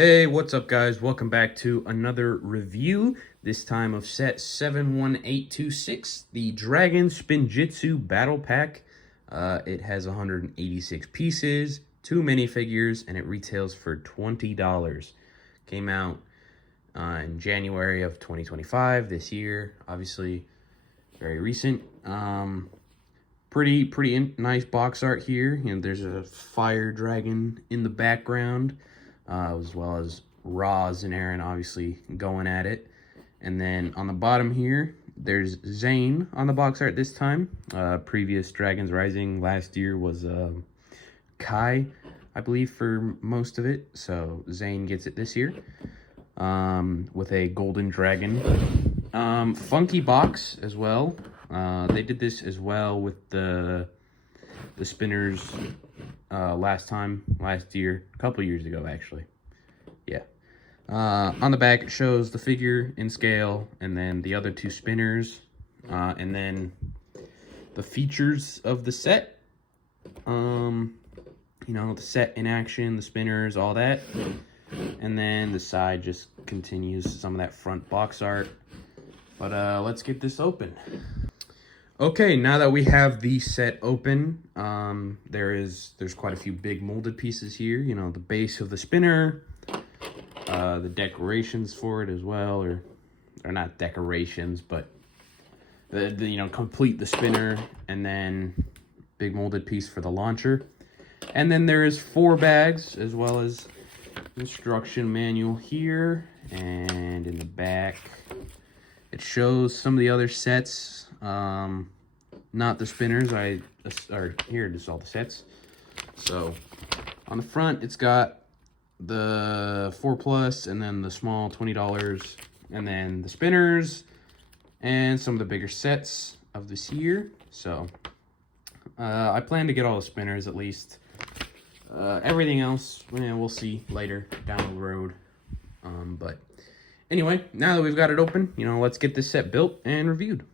Hey, what's up guys? Welcome back to another review, this time of set 71826, the Dragon Spinjitzu Battle Pack. It has 186 pieces, 2 minifigures, and it retails for $20. Came out in January of 2025, this year, obviously very recent. Pretty nice box art here. You know, there's a fire dragon in the background. As well as Roz and Aaron obviously going at it. And then on the bottom here, there's Zane on the box art this time. Previous Dragons Rising last year was Kai, I believe, for most of it. So Zane gets it this year with a golden dragon. Funky box as well. They did this as well with the spinners last year, a couple years ago actually. Yeah. On the back it shows the figure in scale, and then the other 2 spinners, and then the features of the set. You know, the set in action, the spinners, all that. And then the side just continues some of that front box art. But let's get this open. Okay, now that we have the set open, there's quite a few big molded pieces here. You know, the base of the spinner, the decorations for it as well, or not decorations, but the complete the spinner, and then big molded piece for the launcher. And then there is 4 bags, as well as instruction manual here, and in the back it shows some of the other sets. Not the spinners. Here it is, all the sets. So on the front it's got the 4+, and then the small $20, and then the spinners and some of the bigger sets of this year. So I plan to get all the spinners at least. Everything else, we'll see later down the road. But anyway, now that we've got it open, let's get this set built and reviewed.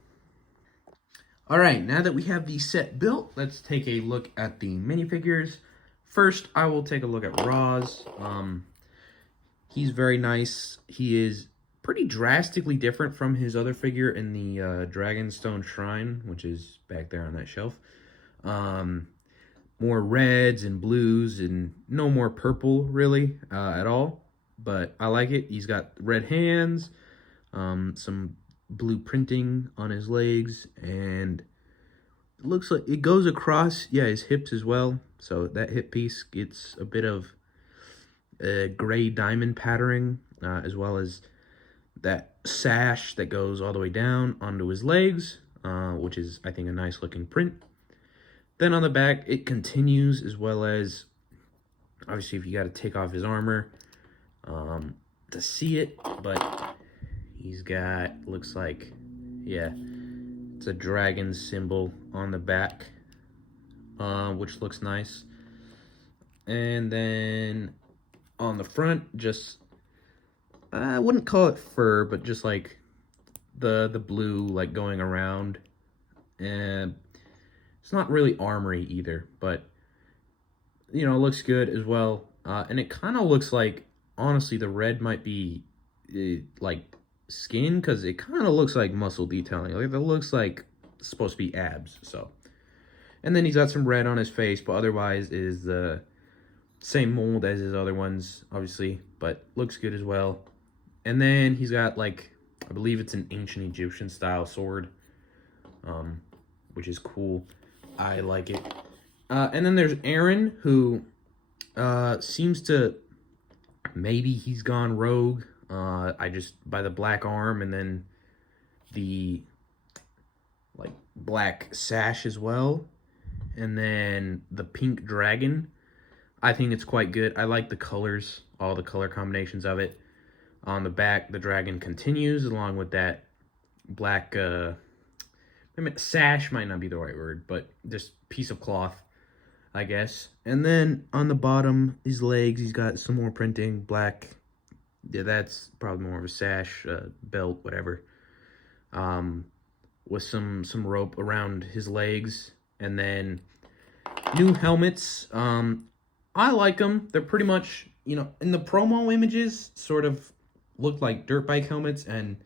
All right, now that we have the set built, let's take a look at the minifigures. First, I will take a look at Roz. He's very nice. He is pretty drastically different from his other figure in the Dragonstone Shrine, which is back there on that shelf. More reds and blues, and no more purple, really, at all. But I like it. He's got red hands, some blue printing on his legs, and it looks like it goes across his hips as well. So that hip piece gets a bit of gray diamond patterning, as well as that sash that goes all the way down onto his legs, which is, I think, a nice looking print. Then on the back it continues, as well as obviously if you got to take off his armor to see it, but he's got, looks like, it's a dragon symbol on the back, which looks nice. And then on the front, just, I wouldn't call it fur, but just like the blue, like, going around. And it's not really armory either, but, it looks good as well. And it kind of looks like, honestly, the red might be, like, skin, because it kind of looks like muscle detailing. Like, it looks like it's supposed to be abs. So, and then he's got some red on his face, but otherwise is the same mold as his other ones, obviously, but looks good as well. And then he's got, like, I believe it's an ancient Egyptian style sword, which is cool. I like it. And then there's Aaron, who seems to, maybe he's gone rogue. By the black arm, and then the, like, black sash as well, and then the pink dragon. I think it's quite good. I like the colors, all the color combinations of it. On the back, the dragon continues along with that black, sash might not be the right word, but just piece of cloth, I guess. And then on the bottom, his legs, he's got some more printing, black. Yeah, that's probably more of a sash, belt, whatever. With some rope around his legs. And then new helmets. I like them. They're pretty much you know, in the promo images, sort of looked like dirt bike helmets, and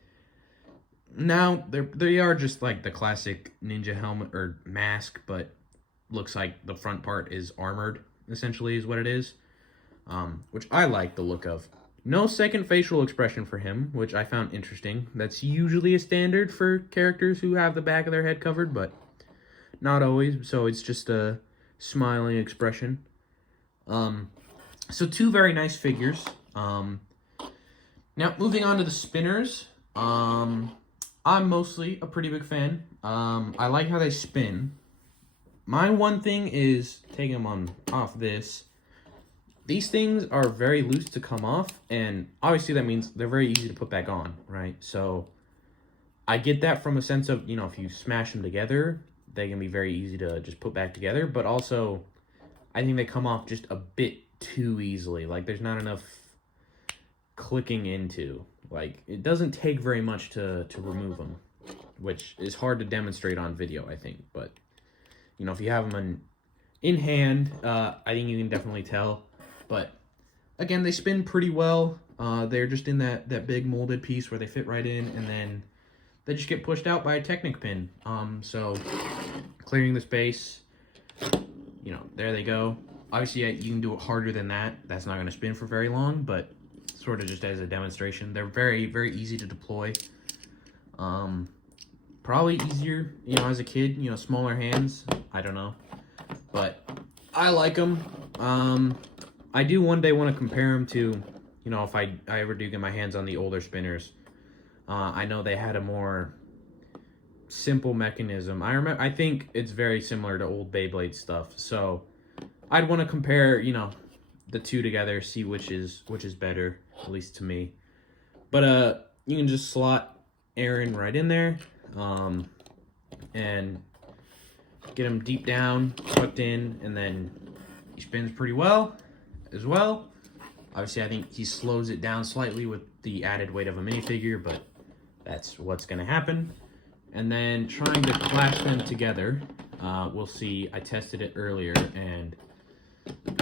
now they are just like the classic ninja helmet or mask, but looks like the front part is armored, essentially, is what it is. Which I like the look of. No second facial expression for him, which I found interesting. That's usually a standard for characters who have the back of their head covered, but not always. So it's just a smiling expression. So two very nice figures. Now moving on to the spinners. I'm mostly a pretty big fan. I like how they spin. My one thing is taking them off this. These things are very loose to come off, and obviously that means they're very easy to put back on, right? So I get that from a sense of, you know, if you smash them together, they can be very easy to just put back together, but also I think they come off just a bit too easily. Like, there's not enough clicking into. Like, it doesn't take very much to remove them, which is hard to demonstrate on video, I think. But, you know, if you have them in hand, I think you can definitely tell. But, again, they spin pretty well. They're just in that big molded piece where they fit right in, and then they just get pushed out by a Technic pin. So, clearing the space, you know, there they go. Obviously, you can do it harder than that. That's not going to spin for very long, but sort of just as a demonstration. They're very, very easy to deploy. Probably easier, you know, as a kid, you know, smaller hands. I don't know. But I like them. I do one day want to compare them to, you know, if I ever do get my hands on the older spinners. I know they had a more simple mechanism. I think it's very similar to old Beyblade stuff. So I'd want to compare, you know, the two together, see which is better, at least to me. But you can just slot Aaron right in there, and get him deep down, tucked in, and then he spins pretty well as well. Obviously, I think he slows it down slightly with the added weight of a minifigure, but that's what's going to happen. And then trying to clasp them together, we'll see. I tested it earlier, and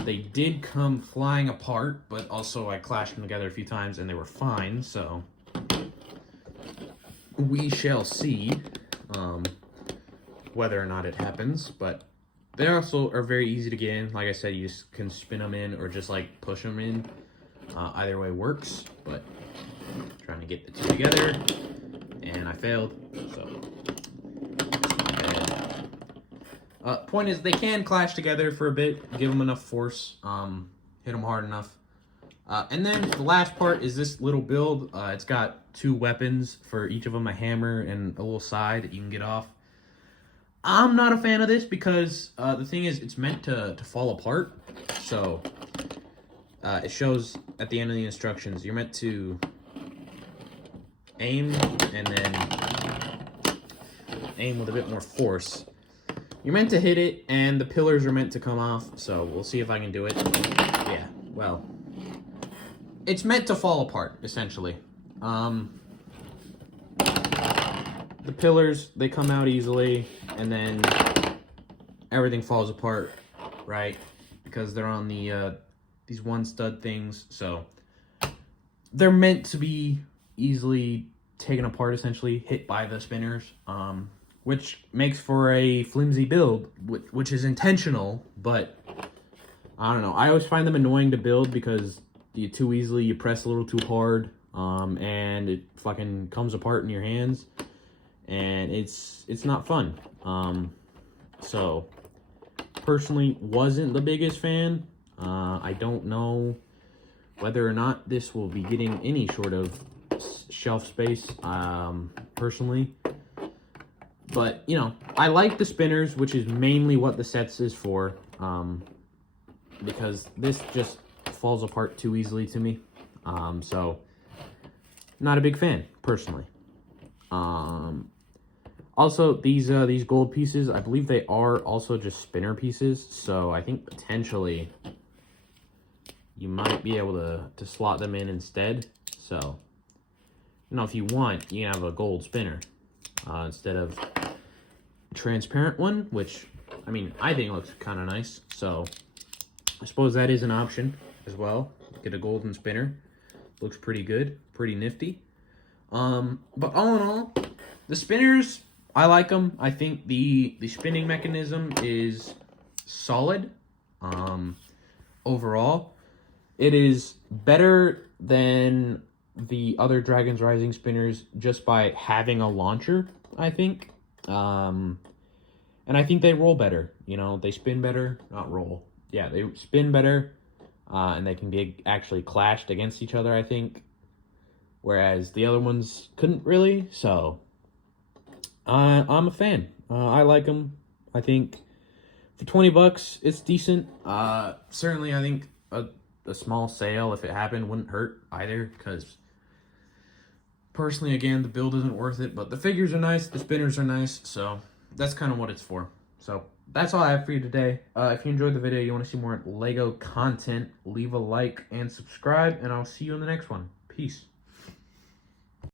they did come flying apart, but also I clashed them together a few times, and they were fine, so we shall see whether or not it happens. But they also are very easy to get in. Like I said, you just can spin them in or just like push them in. Either way works, but trying to get the two together, and I failed. So point is, they can clash together for a bit. Give them enough force, hit them hard enough. And then the last part is this little build. It's got two weapons for each of them, a hammer and a little side that you can get off. I'm not a fan of this because the thing is, it's meant to fall apart. So it shows at the end of the instructions, you're meant to aim and then aim with a bit more force. You're meant to hit it, and the pillars are meant to come off, so we'll see if I can do it. Yeah, well, it's meant to fall apart, essentially. The pillars, they come out easily, and then everything falls apart, right? Because they're on the these one stud things, so they're meant to be easily taken apart, essentially, hit by the spinners, which makes for a flimsy build, which is intentional, but I don't know. I always find them annoying to build because you too easily, you press a little too hard, and it fucking comes apart in your hands, and it's not fun. So personally, wasn't the biggest fan. I don't know whether or not this will be getting any sort of shelf space, personally. But, you know, I like the spinners, which is mainly what the sets is for, because this just falls apart too easily to me. So, not a big fan, personally. Also, these gold pieces, I believe they are also just spinner pieces, so I think potentially you might be able to slot them in instead. So, you know, if you want, you can have a gold spinner instead of transparent one, which, I mean, I think looks kind of nice. So, I suppose that is an option as well. get a golden spinner. Looks pretty good, pretty nifty. But all in all, the spinners, I like them. I think the spinning mechanism is solid. Overall, it is better than the other Dragon's Rising spinners just by having a launcher, I think. And I think they roll better. You know, they spin better, not roll. Yeah, they spin better, and they can be actually clashed against each other, I think. Whereas the other ones couldn't really, so I'm a fan. I like them. I think for $20, it's decent. Certainly, I think a small sale, if it happened, wouldn't hurt either, because personally, again, the build isn't worth it, but the figures are nice, the spinners are nice, so that's kind of what it's for. So that's all I have for you today. If you enjoyed the video, you want to see more LEGO content, leave a like and subscribe, and I'll see you in the next one. Peace.